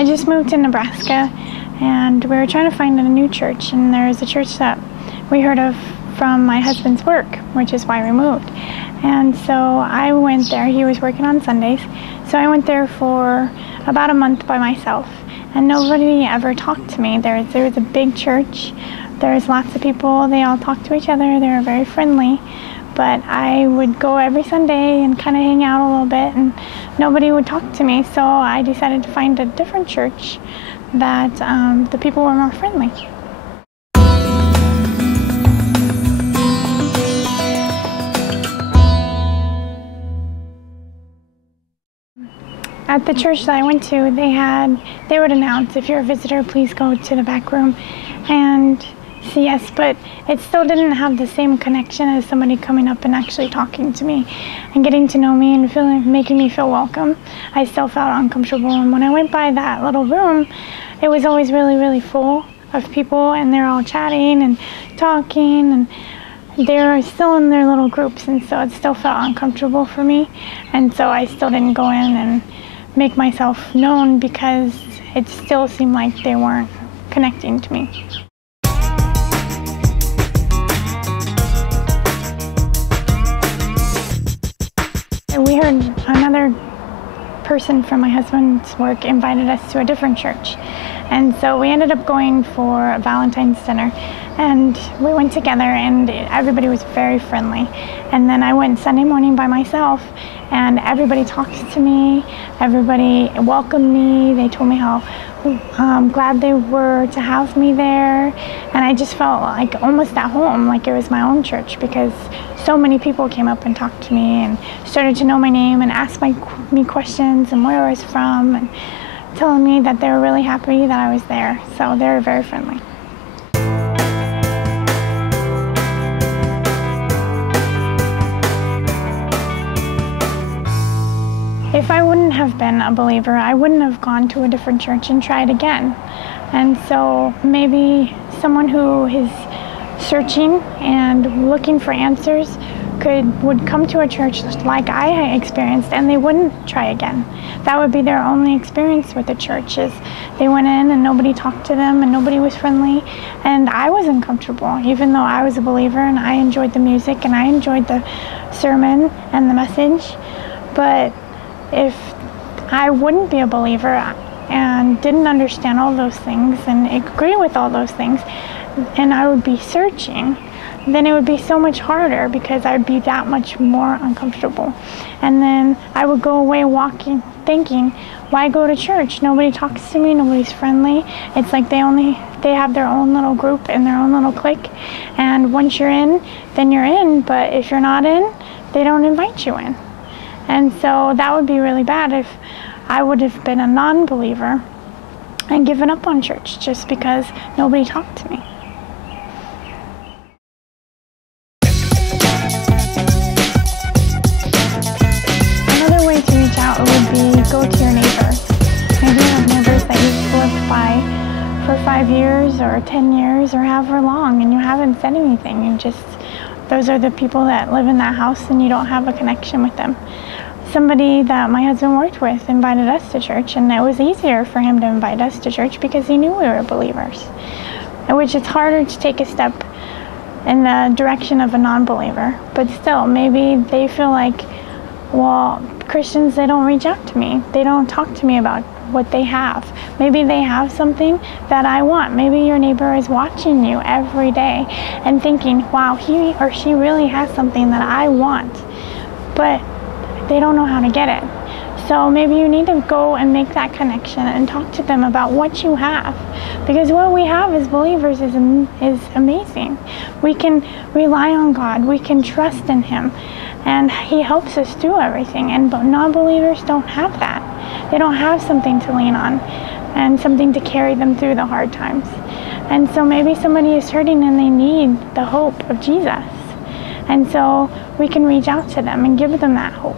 I just moved to Nebraska, and we were trying to find a new church, and there's a church that we heard of from my husband's work, which is why we moved. And so I went there. He was working on Sundays, so I went there for about a month by myself, and nobody ever talked to me. There was a big church. There's lots of people. They all talked to each other. They were very friendly. But I would go every Sunday and kind of hang out a little bit, and nobody would talk to me. So I decided to find a different church that the people were more friendly. At the church that I went to, they would announce, if you're a visitor, please go to the back room and see us, but it still didn't have the same connection as somebody coming up and actually talking to me and getting to know me and making me feel welcome. I still felt uncomfortable, and when I went by that little room, it was always really, really full of people, and they're all chatting and talking, and they're still in their little groups, and so it still felt uncomfortable for me, and so I still didn't go in and make myself known because it still seemed like they weren't connecting to me. We heard another person from my husband's work invited us to a different church, and so we ended up going for a Valentine's dinner, and we went together, and everybody was very friendly. And then I went Sunday morning by myself, and everybody talked to me, everybody welcomed me, they told me how glad they were to have me there, and I just felt like almost at home, like it was my own church, because so many people came up and talked to me and started to know my name and asked me questions and where I was from, and telling me that they were really happy that I was there. So they were very friendly. If I wouldn't have been a believer, I wouldn't have gone to a different church and tried again. And so maybe someone who is searching and looking for answers would come to a church like I experienced, and they wouldn't try again. That would be their only experience with the church, is they went in and nobody talked to them and nobody was friendly, and I was uncomfortable, even though I was a believer and I enjoyed the music and I enjoyed the sermon and the message. But if I wouldn't be a believer and didn't understand all those things and agree with all those things, and I would be searching, then it would be so much harder because I'd be that much more uncomfortable. And then I would go away walking, thinking, why go to church? Nobody talks to me, nobody's friendly. It's like they have their own little group and their own little clique. And once you're in, then you're in. But if you're not in, they don't invite you in. And so that would be really bad if I would have been a non-believer and given up on church just because nobody talked to me. Another way to reach out would be go to your neighbors. Maybe you have neighbors that you've lived by for 5 years or 10 years or however long, and you haven't said anything. Those are the people that live in that house, and you don't have a connection with them. Somebody that my husband worked with invited us to church, and it was easier for him to invite us to church because he knew we were believers, which it's harder to take a step in the direction of a non-believer. But still, maybe they feel like, well, Christians, they don't reach out to me. They don't talk to me about what they have. Maybe they have something that I want. Maybe your neighbor is watching you every day and thinking, wow, he or she really has something that I want, but they don't know how to get it. So maybe you need to go and make that connection and talk to them about what you have, because what we have as believers is amazing. We can rely on God, we can trust in Him, and He helps us through everything. And non-believers don't have that. They don't have something to lean on and something to carry them through the hard times. And so maybe somebody is hurting and they need the hope of Jesus. And so we can reach out to them and give them that hope.